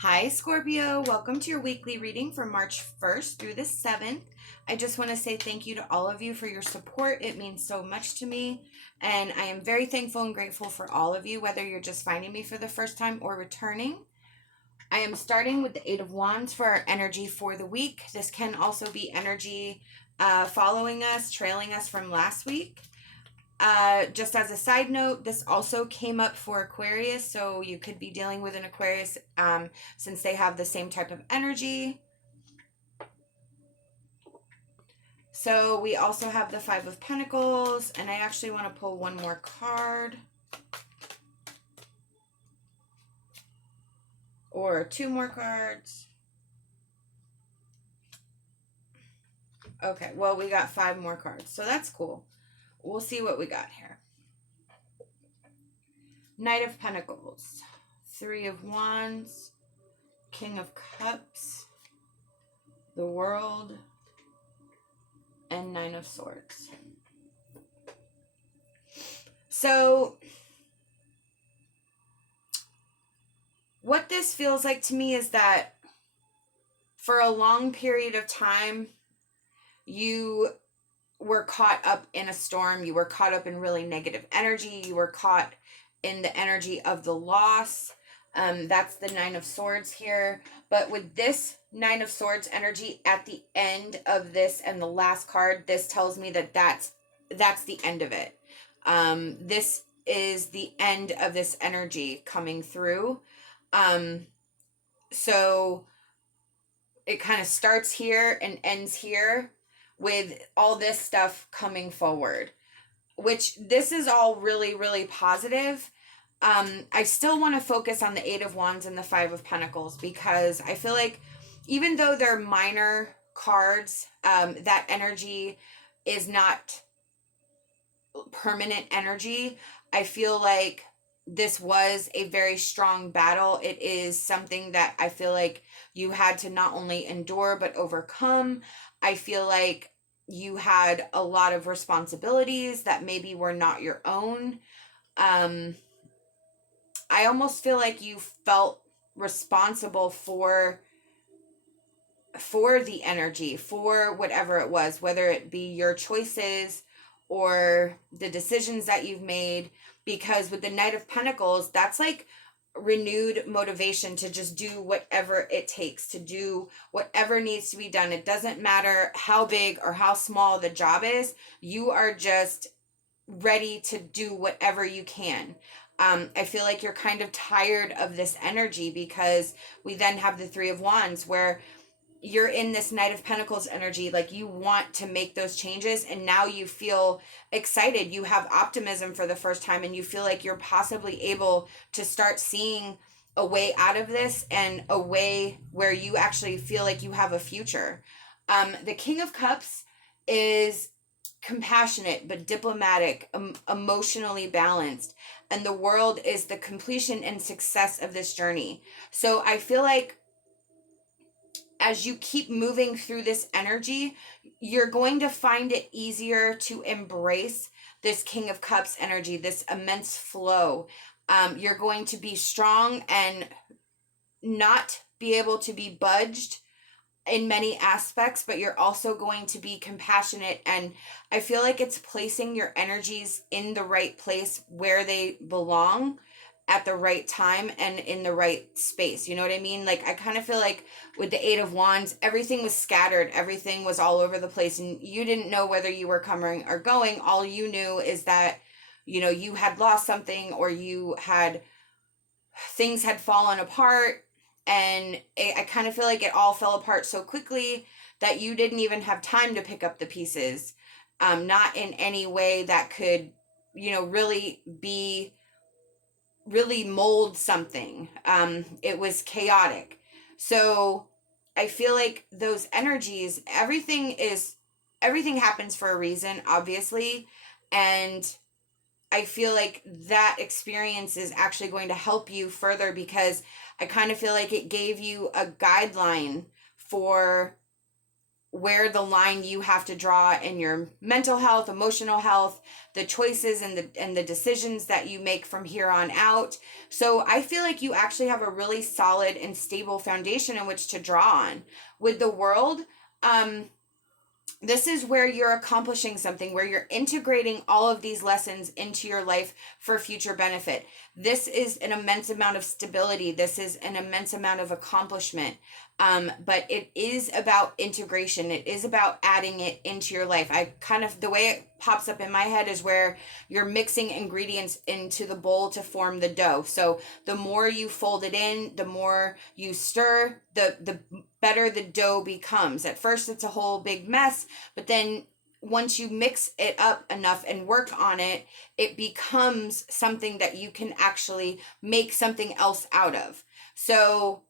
Hi, Scorpio. Welcome to your weekly reading for March 1st through the 7th. I just want to say thank you to all of you for your support. It means so much to me. And I am very thankful and grateful for all of you, whether you're just finding me for the first time or returning. I am starting with the Eight of Wands for our energy for the week. This can also be energy following us, trailing us from last week. Just as a side note, this also came up for Aquarius, so you could be dealing with an Aquarius since they have the same type of energy. So we also have the Five of Pentacles, and I actually want to pull one more card. Or two more cards. Okay, well, we got five more cards, so that's cool. We'll see what we got here. Knight of Pentacles, Three of Wands, King of Cups, the World, and Nine of Swords. So, what this feels like to me is that for a long period of time, you were caught up in a storm. You were caught up in really negative energy. You were caught in the energy of the loss. That's the Nine of Swords here. But with this Nine of Swords energy at the end of this and the last card, this tells me that that's the end of it. This is the end of this energy coming through. So it kind of starts here and ends here with all this stuff coming forward, which this is all really, really positive. I still want to focus on the Eight of Wands and the Five of Pentacles because I feel like even though they're minor cards, that energy is not permanent energy. I feel like this was a very strong battle. It is something that I feel like you had to not only endure but overcome. I feel like you had a lot of responsibilities that maybe were not your own. I almost feel like you felt responsible for the energy, for whatever it was, whether it be your choices or the decisions that you've made, because with the Knight of Pentacles, that's like renewed motivation to just do whatever it takes, to do whatever needs to be done. It doesn't matter how big or how small the job is. You are just ready to do whatever you can. I feel like you're kind of tired of this energy because we then have the Three of Wands where you're in this Knight of Pentacles energy, like you want to make those changes, and now you feel excited. You have optimism for the first time, and you feel like you're possibly able to start seeing a way out of this and a way where you actually feel like you have a future. The King of Cups is compassionate but diplomatic, emotionally balanced, and the World is the completion and success of this journey. So I feel like as you keep moving through this energy, you're going to find it easier to embrace this King of Cups energy, this immense flow. You're going to be strong and not be able to be budged in many aspects, but you're also going to be compassionate. And I feel like it's placing your energies in the right place where they belong at the right time and in the right space. You know what I mean? Like, I kind of feel like with the Eight of Wands, everything was scattered. Everything was all over the place. And you didn't know whether you were coming or going. All you knew is that, you know, you had lost something, or things had fallen apart. And I kind of feel like it all fell apart so quickly that you didn't even have time to pick up the pieces. Not in any way that could, you know, really mold something. It was chaotic. So I feel like those energies, everything happens for a reason, obviously. And I feel like that experience is actually going to help you further, because I kind of feel like it gave you a guideline for where the line you have to draw in your mental health, emotional health, the choices and the decisions that you make from here on out. So I feel like you actually have a really solid and stable foundation in which to draw on. With the world, this is where you're accomplishing something, where you're integrating all of these lessons into your life for future benefit. This is an immense amount of stability. This is an immense amount of accomplishment. But it is about integration. It is about adding it into your life. The way it pops up in my head is where you're mixing ingredients into the bowl to form the dough. So the more you fold it in, the more you stir, the better the dough becomes. At first it's a whole big mess, but then once you mix it up enough and work on it, it becomes something that you can actually make something else out of. So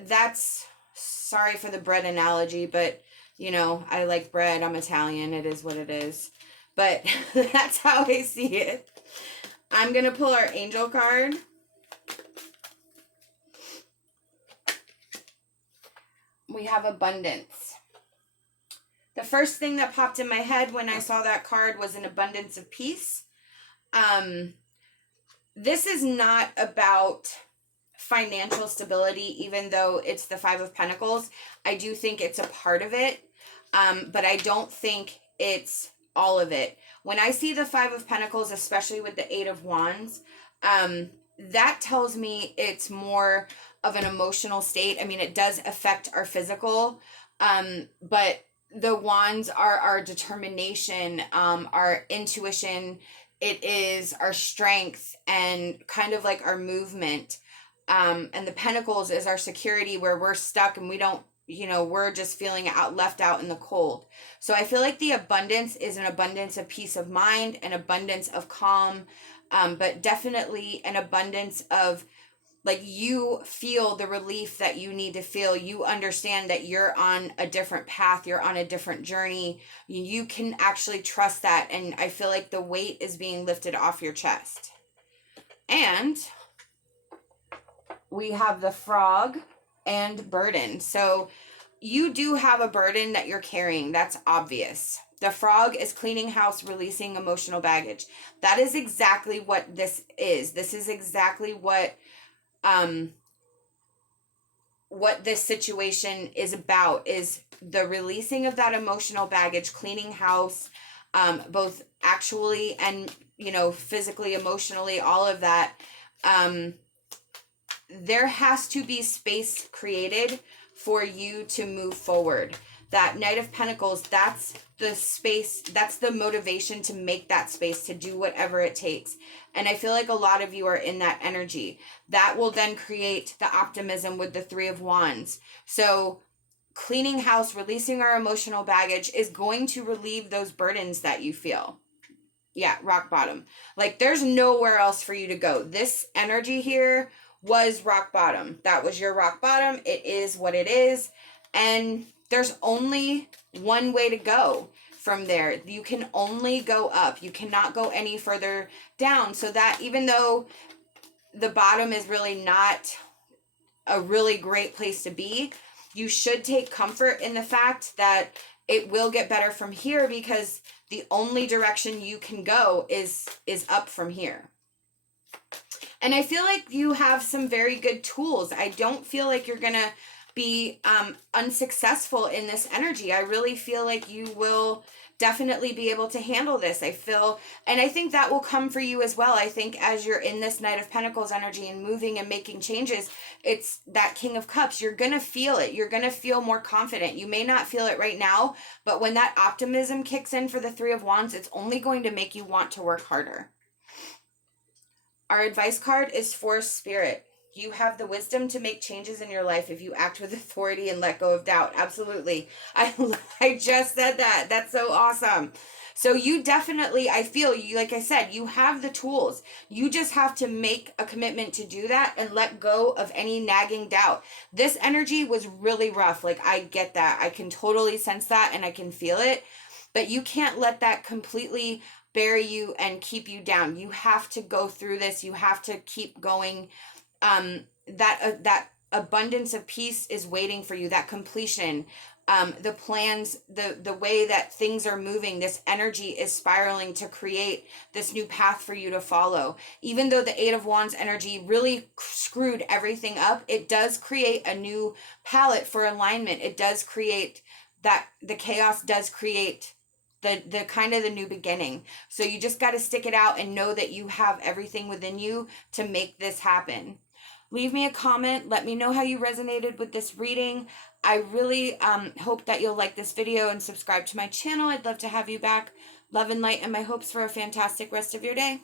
that's, sorry for the bread analogy, but I like bread. I'm Italian. It is what it is. But that's how I see it. I'm going to pull our angel card. We have abundance. The first thing that popped in my head when I saw that card was an abundance of peace. This is not about financial stability, even though it's the Five of Pentacles. I do think it's a part of it, but I don't think it's all of it. When I see the Five of Pentacles, especially with the Eight of Wands, that tells me it's more of an emotional state. I mean, it does affect our physical, but the wands are our determination, our intuition. It is our strength and kind of like our movement. And the pentacles is our security, where we're stuck and we don't, we're just feeling left out in the cold. So I feel like the abundance is an abundance of peace of mind, an abundance of calm, but definitely an abundance of, like, you feel the relief that you need to feel. You understand that you're on a different path. You're on a different journey. You can actually trust that. And I feel like the weight is being lifted off your chest. And we have the Frog and burden. So you do have a burden that you're carrying. That's obvious. The Frog is cleaning house, releasing emotional baggage. That is exactly what this is. This is exactly what this situation is about, is the releasing of that emotional baggage, cleaning house, both actually and, physically, emotionally, all of that. There has to be space created for you to move forward. That Knight of Pentacles, that's the space, that's the motivation to make that space, to do whatever it takes. And I feel like a lot of you are in that energy. That will then create the optimism with the Three of Wands. So cleaning house, releasing our emotional baggage is going to relieve those burdens that you feel. Yeah, rock bottom. Like, there's nowhere else for you to go. This energy here was rock bottom. That was your rock bottom. It is what it is. And there's only one way to go from there. You can only go up. You cannot go any further down. So that even though the bottom is really not a really great place to be, you should take comfort in the fact that it will get better from here, because the only direction you can go is up from here. And I feel like you have some very good tools. I don't feel like you're going to be unsuccessful in this energy. I really feel like you will definitely be able to handle this. And I think that will come for you as well. I think as you're in this Knight of Pentacles energy and moving and making changes, it's that King of Cups. You're going to feel it. You're going to feel more confident. You may not feel it right now, but when that optimism kicks in for the Three of Wands, it's only going to make you want to work harder. Our advice card is for Spirit. You have the wisdom to make changes in your life if you act with authority and let go of doubt. Absolutely. I just said that. That's so awesome. So you definitely, I feel you, like I said, you have the tools. You just have to make a commitment to do that and let go of any nagging doubt. This energy was really rough. Like, I get that. I can totally sense that and I can feel it. But you can't let that completely bury you and keep you down. You have to go through this. You have to keep going. That abundance of peace is waiting for you. That completion. the plans, the way that things are moving, this energy is spiraling to create this new path for you to follow. Even though the Eight of Wands energy really screwed everything up, it does create a new palette for alignment. It does create that, the chaos does create the kind of the new beginning. So you just got to stick it out and know that you have everything within you to make this happen. Leave me a comment. Let me know how you resonated with this reading. I really hope that you'll like this video and subscribe to my channel. I'd love to have you back. Love and light and my hopes for a fantastic rest of your day.